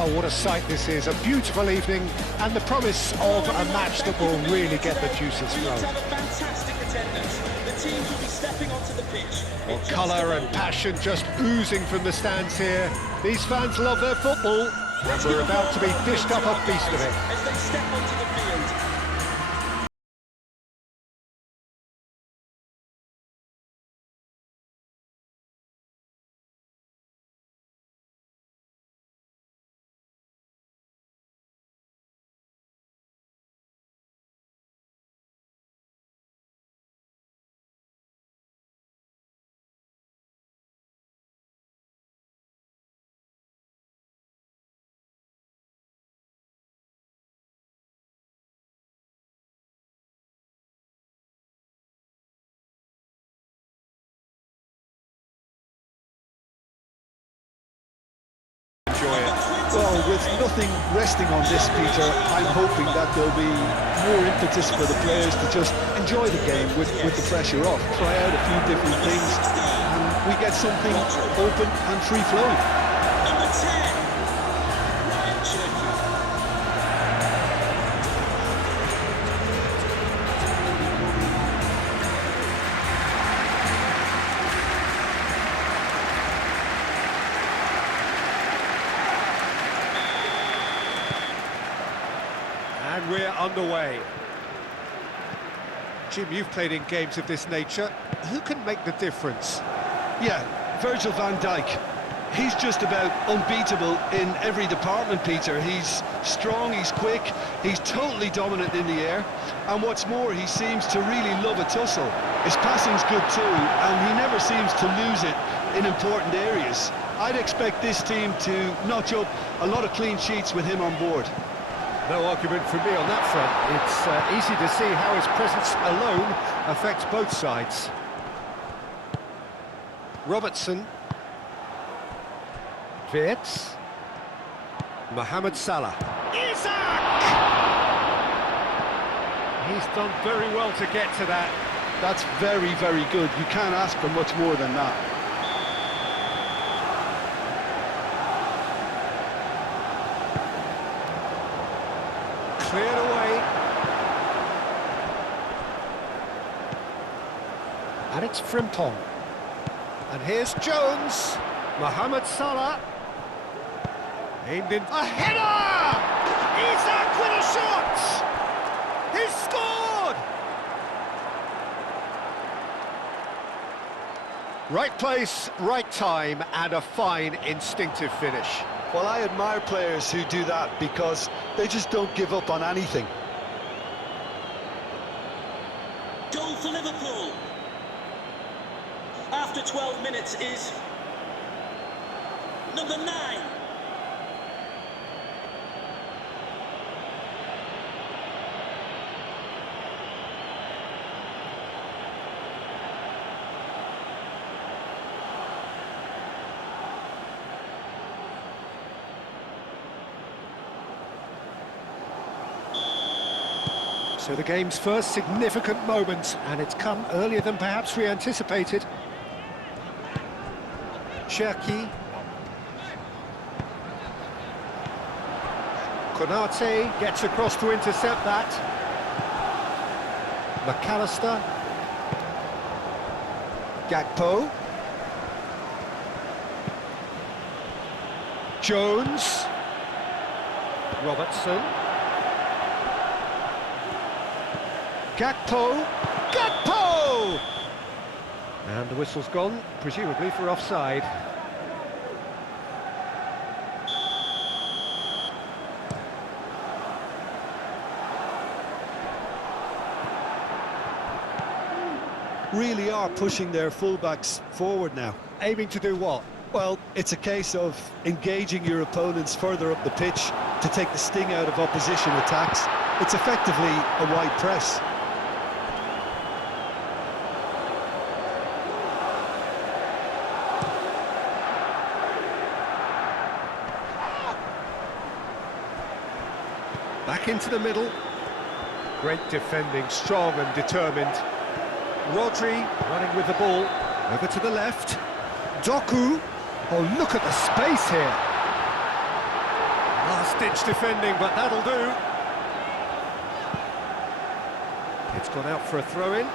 Oh, what a sight this is. A beautiful evening and the promise of a match that will really get the juices flowing. Fantastic attendance. The teams will be stepping onto the pitch. Well, colour and passion just oozing from the stands here. These fans love their football and we're about to be dished up a feast of it. As they step onto the field. Well, with nothing resting on this, Peter, I'm hoping that there'll be more impetus for the players to just enjoy the game with the pressure off, try out a few different things, and we get something open and free-flowing. Number 10, Ryan Cherky. And we're underway. Jim, you've played in games of this nature. Who can make the difference? Yeah, Virgil van Dijk. He's just about unbeatable in every department, Peter. He's strong, he's quick, he's totally dominant in the air, and what's more, he seems to really love a tussle. His passing's good too, and he never seems to lose it in important areas. I'd expect this team to notch up a lot of clean sheets with him on board. No argument from me on that front. It's easy to see how his presence alone affects both sides. Robertson. Wirtz. Mohamed Salah. Isaac! He's done very well to get to that. That's very, very good. You can't ask for much more than that. Cleared away. And it's Frimpong. And here's Jones. Mohamed Salah. Aimed in. A header! Isaac with a shot! He's scored! Right place, right time, and a fine instinctive finish. Well, I admire players who do that because they just don't give up on anything. Goal for Liverpool. After 12 minutes is number 9. So the game's first significant moment, and it's come earlier than perhaps we anticipated. Cherky. Konate gets across to intercept that. McAllister. Gakpo. Jones. Robertson. Gakpo! Gakpo! And the whistle's gone, presumably for offside. Really are pushing their fullbacks forward now. Aiming to do what? Well, it's a case of engaging your opponents further up the pitch to take the sting out of opposition attacks. It's effectively a wide press. Back into the middle. Great defending, strong and determined. Rodri running with the ball. Over to the left. Doku. Oh, look at the space here. Last-ditch defending, but that'll do. It's gone out for a throw-in.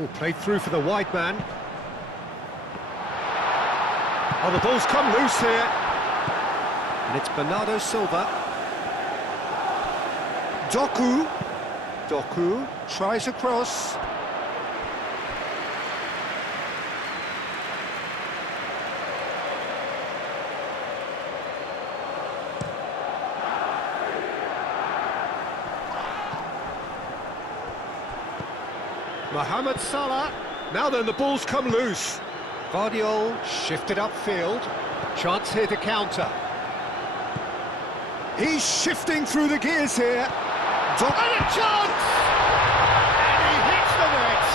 Oh, played through for the wide man. Oh, the ball's come loose here. And it's Bernardo Silva. Doku tries a cross. Mohamed Salah. Now then, the ball's come loose. Guardiola shifted upfield. Chance here to counter. He's shifting through the gears here. And a chance! And he hits the net.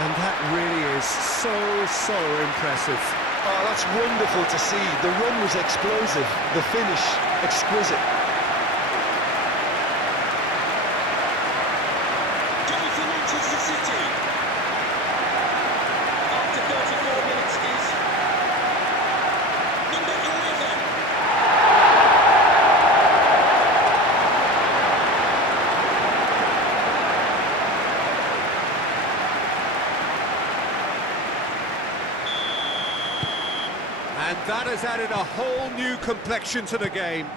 And that really is so impressive. Oh, that's wonderful to see. The run was explosive, the finish exquisite. Goal for Manchester City. After 34 minutes is number 11. And that has added a whole new complexion to the game.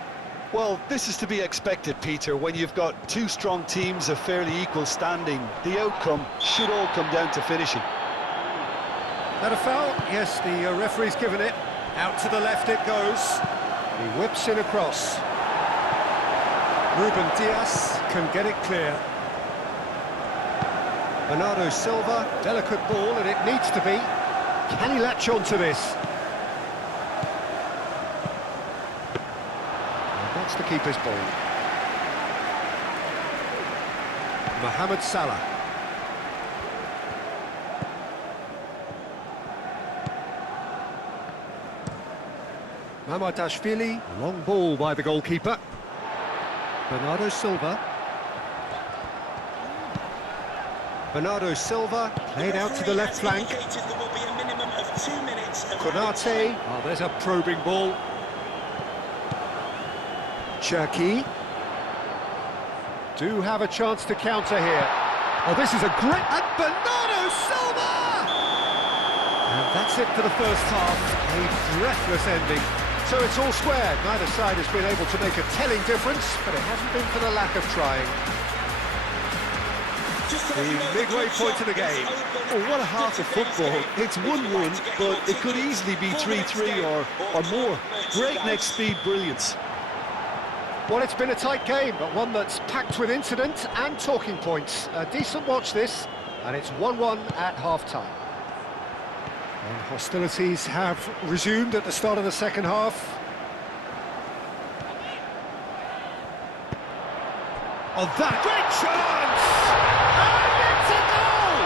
Well, this is to be expected, Peter. When you've got two strong teams of fairly equal standing, the outcome should all come down to finishing. That a foul? Yes, the referee's given it. Out to the left it goes. He whips in across. Ruben Dias can get it clear. Bernardo Silva, delicate ball, and it needs to be. Can he latch on to this? That's the keeper's ball. Mohamed Salah. Mamadashvili, long ball by the goalkeeper. Bernardo Silva. Bernardo Silva, played out to the left flank. There will be a minimum of 2 minutes of Konate, oh, there's a probing ball. Cherki do have a chance to counter here. Oh, this is a great... And Bernardo Silva! And that's it for the first half. A breathless ending. So it's all square. Neither side has been able to make a telling difference, but it hasn't been for the lack of trying. The midway point of the game. Oh, what a half of football. It's 1-1, but it could easily be 3-3 or more. Breakneck speed brilliance. Well, it's been a tight game, but one that's packed with incident and talking points. A decent watch this, and it's 1-1 at half-time. And hostilities have resumed at the start of the second half. Oh, that great chance! And it's a goal!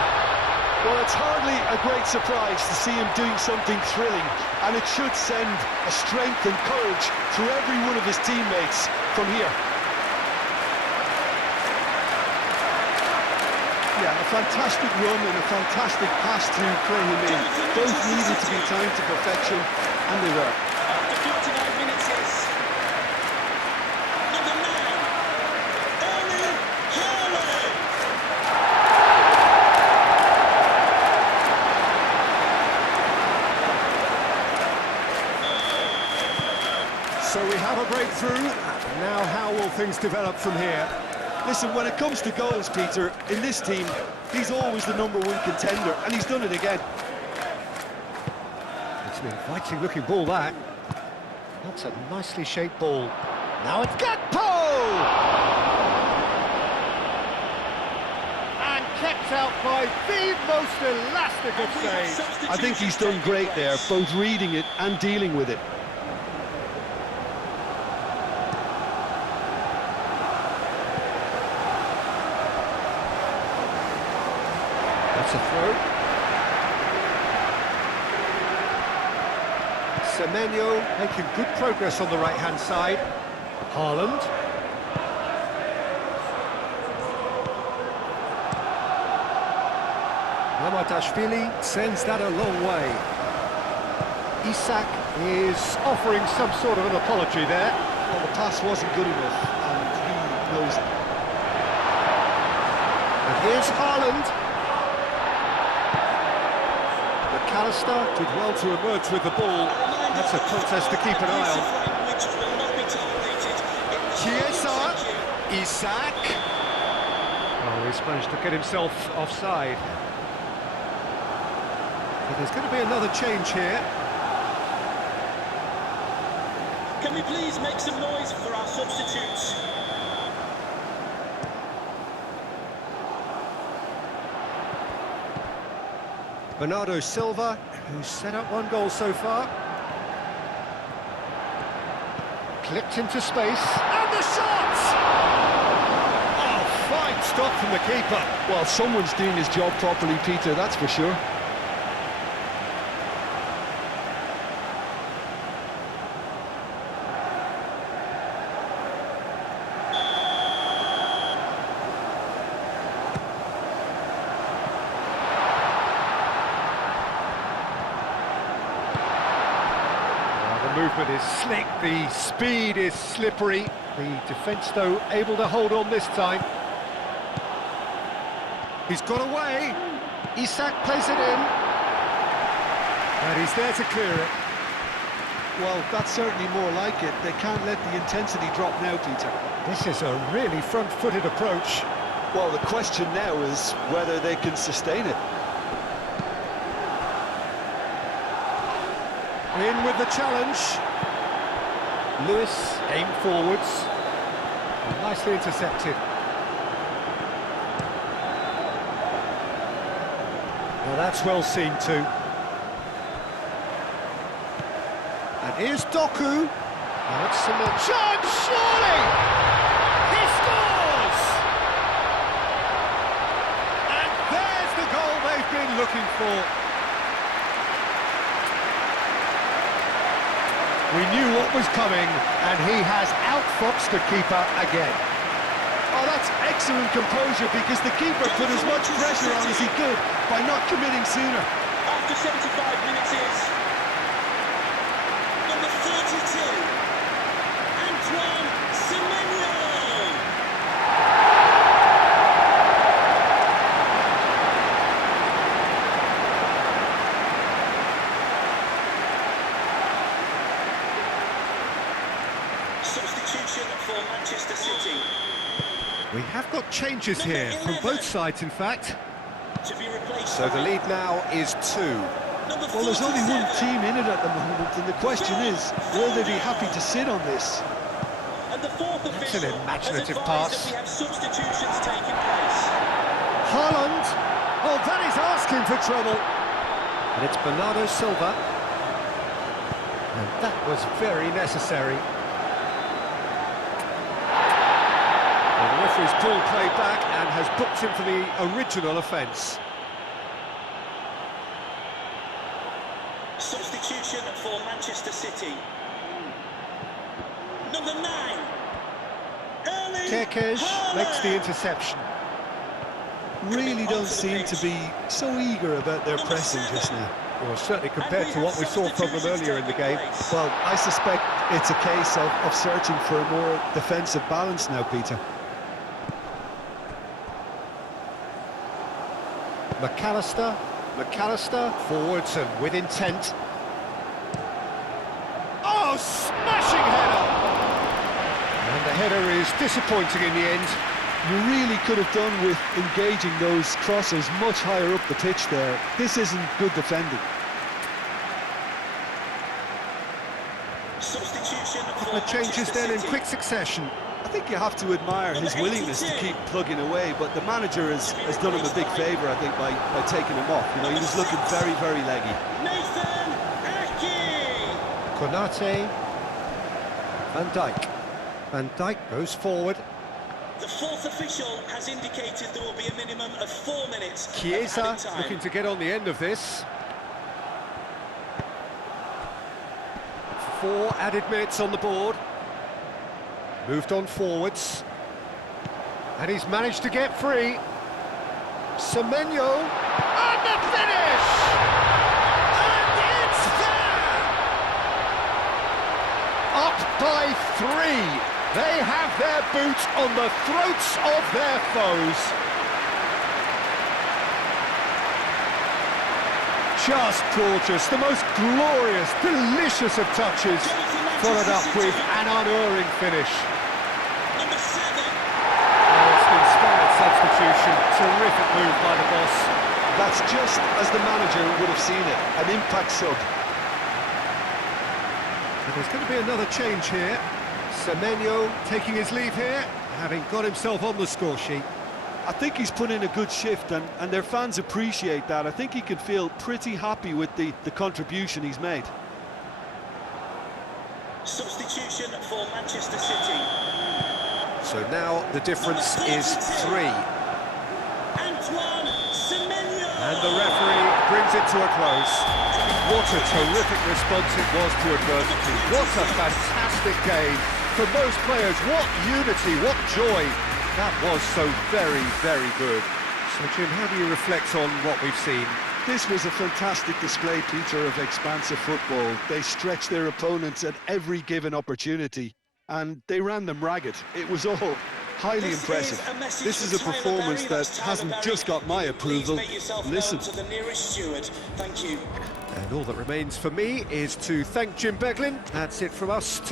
Well, it's hardly a great surprise to see him doing something thrilling, and it should send a strength and courage through every one of his teammates from here. Yeah, a fantastic run and a fantastic pass to play him in. Both needed to be timed to perfection, and they were. After 49 minutes is number 9, Erling Haaland. So we have a breakthrough. Now how will things develop from here? Listen, when it comes to goals, Peter, in this team, he's always the #1 contender, and he's done it again. It's an inviting-looking ball, that. That's a nicely shaped ball. Now it's Gakpo! And kept out by the most elastic of saves. I think he's done great there, both reading it and dealing with it. That's a throw. Semenyo making good progress on the right-hand side. Haaland. Mamardashvili sends that a long way. Isak is offering some sort of an apology there. Well, the pass wasn't good enough, and he knows it. And here's Haaland. McAllister did well to emerge with the ball. That's a contest to keep an eye on. Chiesa, Isak. Oh, he's managed to get himself offside. But there's going to be another change here. Can we please make some noise for our substitutes? Bernardo Silva, who's set up one goal so far. Clipped into space, and the shot! Oh, fine stop from the keeper. Well, someone's doing his job properly, Peter, that's for sure. The movement is slick, the speed is slippery. The defence, though, able to hold on this time. He's got away. Isak plays it in. And he's there to clear it. Well, that's certainly more like it. They can't let the intensity drop now, Peter. This is a really front-footed approach. Well, the question now is whether they can sustain it. In with the challenge. Lewis aimed forwards. Nicely intercepted. Well, that's well seen too. And here's Doku. That's some chance, surely! He scores! And there's the goal they've been looking for. We knew what was coming, and he has outfoxed the keeper again. Oh, that's excellent composure, because the keeper put as much pressure on as he could by not committing sooner. After 75 minutes is number 32, Antoine Semenyo. Substitution for Manchester City. We have got changes here, from both sides in fact. To be replaced So the by lead now is 2. number Well, there's only one 47. team in it at the moment, and the question is, will they be happy to sit on this? And the fourth That's official an imaginative has advised pass. that we have substitutions taking place. Haaland! Oh, that is asking for trouble. And it's Bernardo Silva. And that was very necessary. Well, the referee's pulled play back and has booked him for the original offence. Substitution for Manchester City. Number 9. Erling Kerkez Haaland. makes the interception. Really don't seem to be so eager about their pressing just now. Well, certainly compared to what we saw from them earlier in the game. Well, I suspect it's a case of searching for a more defensive balance now, Peter. McAllister, forwards and with intent. Oh, smashing header! And the header is disappointing in the end. You really could have done with engaging those crosses much higher up the pitch there. This isn't good defending. Substitution for The changes Manchester then in City. quick succession. I think you have to admire his willingness to keep plugging away, but the manager has done him a big favour, I think, by taking him off. You know, he was looking very, very leggy. Nathan Ake. Konate, Van Dijk. Van Dijk goes forward. The fourth official has indicated there will be a minimum of 4 minutes of Chiesa added time. looking to get on the end of this. 4 added minutes on the board. Moved on forwards. And he's managed to get free. Semenyo. And the finish! And it's there! Up by 3. They have their boot on the throats of their foes. Just gorgeous, the most glorious, delicious of touches, followed up with an unerring finish. Number 7. Oh, it's an inspired substitution, terrific move by the boss. That's just as the manager would have seen it, an impact sub. So there's going to be another change here. Semenyo taking his leave here, having got himself on the score sheet. I think he's put in a good shift, and their fans appreciate that. I think he can feel pretty happy with the contribution he's made. Substitution for Manchester City. So now the difference is 3. Antoine Semenyo. And the referee brings it to a close. What a terrific response it was to adversity. What a fantastic game. For most players, what unity, what joy. That was so very, very good. So, Jim, how do you reflect on what we've seen? This was a fantastic display, Peter, of expansive football. They stretched their opponents at every given opportunity, and they ran them ragged. It was all highly impressive. This is a performance that hasn't just got my approval. Listen. To the nearest steward. Thank you. And all that remains for me is to thank Jim Beglin. That's it from us.